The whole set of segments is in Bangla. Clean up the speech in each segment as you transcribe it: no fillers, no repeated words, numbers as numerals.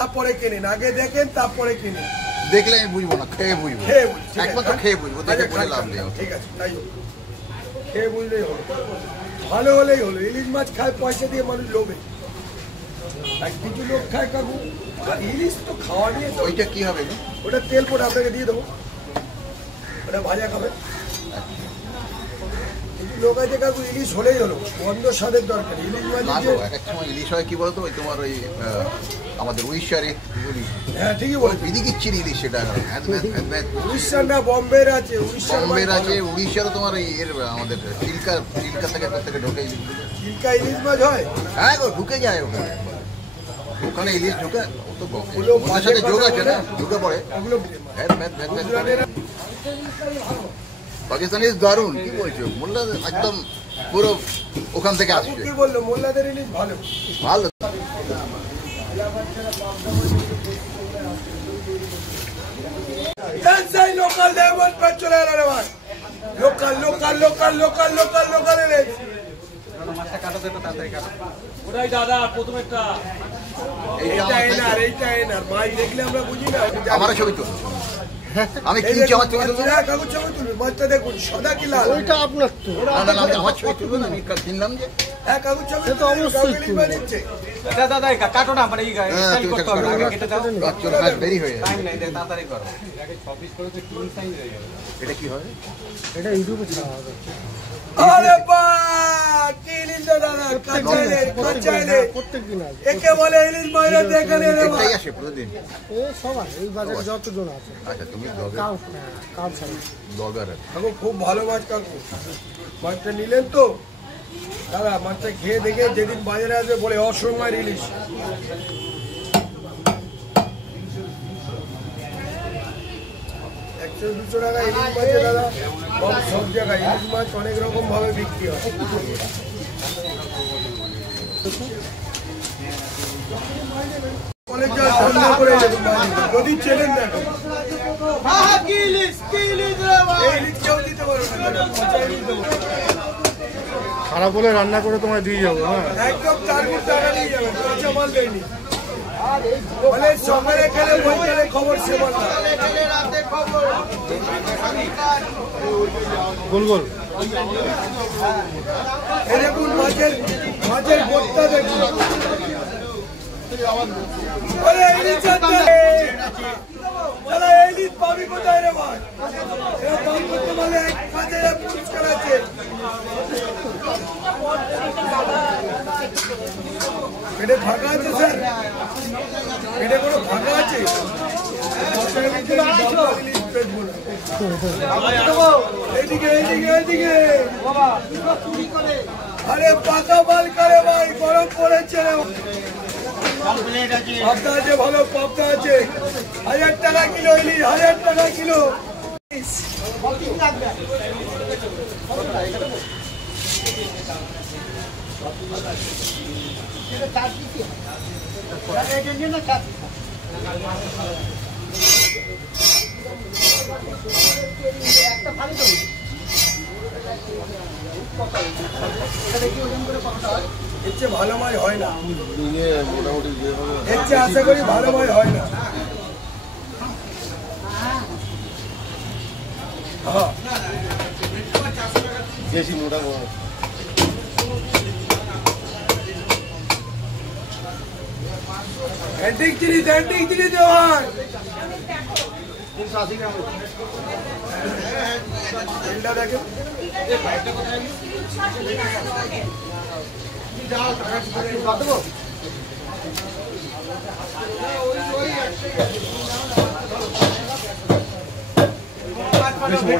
তারপরে কেনেন, আগে দেখেন তারপরে কেনেন। দেখলে আমি বুঝবো না, খেয়ে বুঝবো, একবার তো খেয়ে বুঝবো, দেখে পরে লাভ নেই। ঠিক আছে, তাই হোক, খেয়ে বুঝলেই হলো, ভালো হলেই হলো। ইলিশ মাছ খায় পয়সা দিয়ে মানুষ লোভে, আর কিছু লোক খায় কাকু ইলিশ তো খাওয়া নিয়ে। ওইটা কি হবে? ওটা তেল পরে আপনাকে দিয়ে দেবো, ওটা ভাজা খাবে। কিছু লোক আছে কাকু ইলিশ হলেই হলো, গন্ধ স্বাদের দরকার। ইলিশ মাছ এক এক সময় ইলিশ হয় কি বলতো, ওই তোমার ওই আমাদের উড়িষ্যারে ইলিশ। হ্যাঁ ঠিকই বলো, বিদিকিচ্ছির ইলিশ সেটা। উড়িষ্যার না বম্বের আছে, বম্বের আছে, উড়িষ্যারও তোমার এর আমাদের চিল্কা থেকে প্রত্যেকে ঢোকে ইলিশ। চিল্কা ইলিশ মাছ হয়? হ্যাঁ গো, ঢুকে যায় ওখানে, ওখানে ইলিশ ঢুকে। ও তো ওদের সাথে যোগ আছে না, ঢুকে পড়ে। পাকিস্তানি দারুন, কি বলছো? মোল্লা একদম পুরো ওখান থেকে আসছে। কি বললো? মোল্লাদের ইলিশ ভালো ভালো। লোকাল ডায়মন্ড পেট চলে এলো রে ভাই, local local local local local local ইলিশ। ওটাই দাদা প্রথমেরটা, এইটা এনার, এইটা এনার মাছ দেখলে আমরা বুঝি না। আমার ছবি তো আমি কিনছি, আমার ছবি তুলবো। কাগজ ছবি তুলবে, মাছটা দেখুন সাদা কি লাল। ওইটা আপনার তো, আমি আমার ছবি তুলবো না, আমি কিনলাম যে। হ্যাঁ কাগজ ছবি তো অবশ্যই নিচ্ছে। দাদা কাটো না, মানে স্টাইল করতে হবে, আগে কেটে দাও, দেরি হয়ে যায়। টাইম নাই, তাড়াতাড়ি করো। আগে 26 করে তো কিং সাইজ হয়ে যাবে। এটা কি হয়? এটা ইউটিউবে ছাড়া হবে। আরে বাহ, কি ইলিশ দাদা, কাঁচা ইলিশ, কাঁচা ইলিশ। প্রত্যেকদিন আসে, একে বলে ইলিশ মাইরা দেখেন রে ভাই। এটাই আসে প্রতিদিন। এই সবাই এই বাজারে যতজন আছে। আচ্ছা, তুমি ব্লগার? কাউ ছাড়া ব্লগার। কাকু খুব ভালো মাছ কাকু, মাছটা নিলেন তো দাদা, মাছটা খেয়ে দেখে যেদিন বাজারে আসবে বলে অসময়ের ইলিশ। 100-200 টাকা ইলিশ মাছ দাদা, সব জায়গায় ইলিশ মাছ অনেক রকম ভাবে বিক্রি হয়। অনেক জায়গায় ঠান্ডা করে যদি চেনেন না খারাপ হলে রান্না করে তোমায় দিয়ে যাবো। হ্যাঁ একদম 4 ফুট টাকা নিয়ে যাবেন, কাঁচা মাল দেয়নি। বলে সকালে খেলে বইকালে খবর, সে মাল গোল গোল। এই দেখুন মাছের বস্তা দেখুন। ইলিশ পাবি কোথায় রে ভাই? দাম করতে বলে 1,000 পুরস্কার আছে। পেটে ফাঁকা আছে স্যার? পেটে কোনো ফাঁকা আছে? এইদিকে এইদিকে এইদিকে। আরে পাকা মাল করে ভাই, গরম পড়েছে রে। পাবদা আছে, ভালো পাবদা আছে, 1000 টাকা কিলো ইলিশ, 1000 টাকা কিলো। এর চেয়ে ভালো মাছ হয় না, এর চেয়ে আশা করি ভালো মাছ হয় না। বেশি মোটা অ্যান্টিক জিনিস, অ্যান্টিক জিনিস দেওয়ার। তেলটা দেখেন, বেশি মোটা বেশি মোটা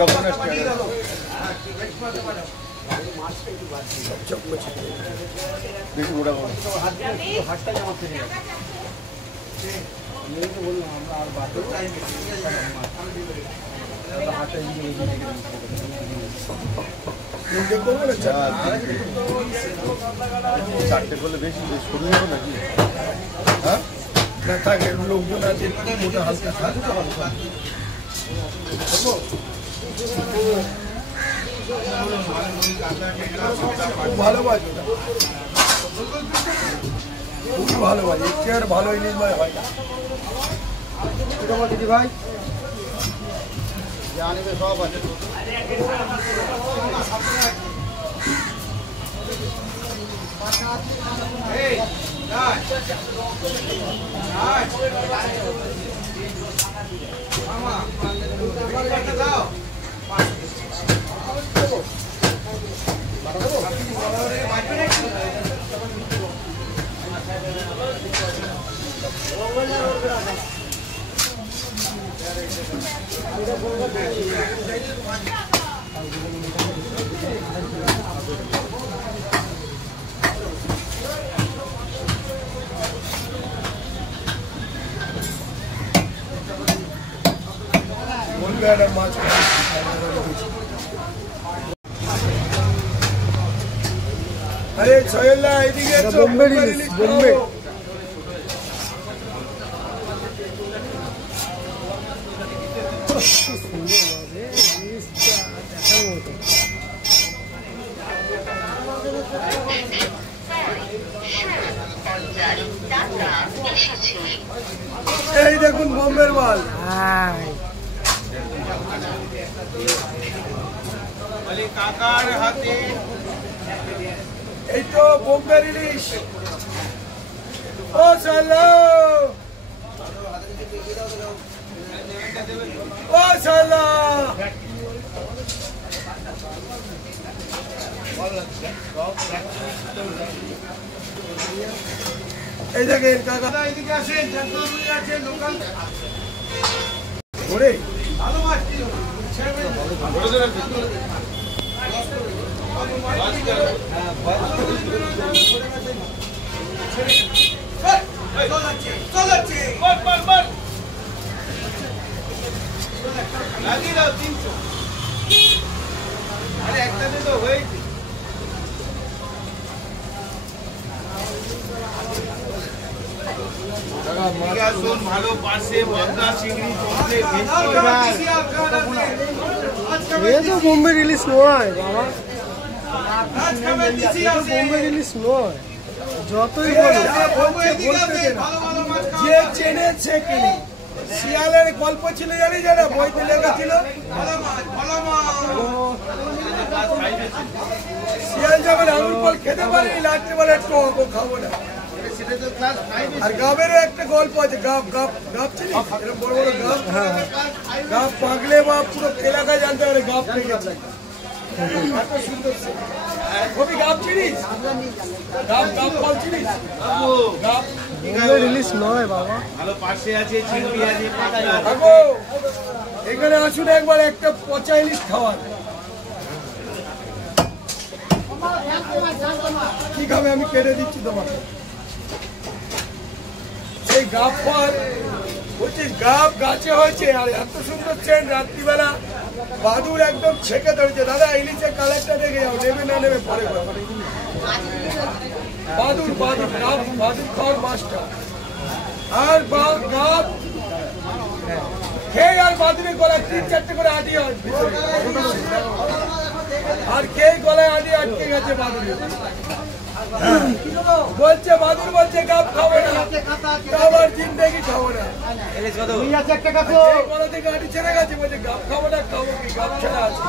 চারটে করলে বেশি সরু যাবে নাকি? হ্যাঁ না থাকে, লোকজন আছে মোটা হালকা থাকে। ভালো মাছ খুবই ভালো মাছ, এর চেয়ে আর ভালো ইলিশ মাছ হয় না। দিদি ভাই জানিবে সব আছে। বলবে একটা মাছ খাই। আরে সোহেলদা এদিকে এটা এসো, বোম্বে বোম্বে ইলিশ, ইলিশ বোম্বে। খাবো। কি সুন্দর মাছ, ইলিশটা দেখার মতো। এই দেখুন বোম্বের মাল। হাই, কাকার হাতে এই তো বোম্বের ইলিশ। ও শালা, ও শালা, এই দেখেন কাকা এদিকে আসেন, জানতুরি আছে লোকাল ওরে ভালো মাছ কি লাগিয়ে দাও 300। আরে একটাতে তো হয়েছে। আসুন ভালো পাশে বদনা চিংড়ি পড়লে এ তো বোম্বে ইলিশ নয় বাবা, এ তো বোম্বে ইলিশ নয়। যতই বলো বলতে দে না। যে চেনে সে কিনে। শিয়ালের গল্প ছিল জানি যারা বইতে লেখা শিয়াল যখন আঙুর ফল খেতে পারেনি লাস্টে বলে টক ও খাবো না। আর গাবেরও একটা গল্প আছে, গাব গাব গাব চিনিস? এরকম বড় বড় গাব, গাব পাগলে বা পুরো এলাকা জানতে পারে গাব পেয়ে গেছে। এত সুন্দর সে। কবি গাব চিনিস? গাব গাব ফল চিনিস? গাব বোম্বে ইলিশ নয় বাবা। ভালো পাশে আছে চিংড়ি আছে পাতলা আছে। থাকো এখানে আসুন একবার একটা পচা ইলিশ খাওয়ার। কি খাবে আমি কেটে দিচ্ছি তোমাকে। সেই গাব ফল বলছিস গাব গাছে হয়েছে আর এত সুন্দর চেন রাত্রিবেলা বাদুর একদম ছেঁকে ধরেছে। দাদা ইলিশের কালারটা দেখে যাও, নেবে না নেবে পরে কথা। বাদুর বাদুর গাব বাদুর খাওয়ার মাছটা আর গাব খেয়ে আর বাদুরের গলায় 3-4টে করে আটি হয় ভিতরে। আর খেয়ে গলায় আটি আটকে গেছে বাদুরের। বলছে বাদুর বলছে গাব খাবো না, আবার জিন্দেগি খাবো না। গলা থেকে আটি ছেড়ে গেছে, বলছে গাব খাবো না, খাবো কি গাব ছাড়া আছে।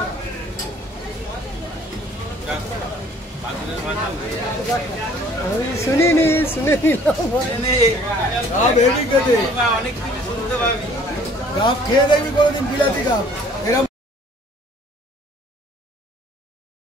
শুনিনি, শুনে নিলাম। গাব হেভি খেতে, অনেক কিছু শুনতে পারবি। গাব খেয়ে দেখবি কোনোদিন বিলাতি গাব এরকম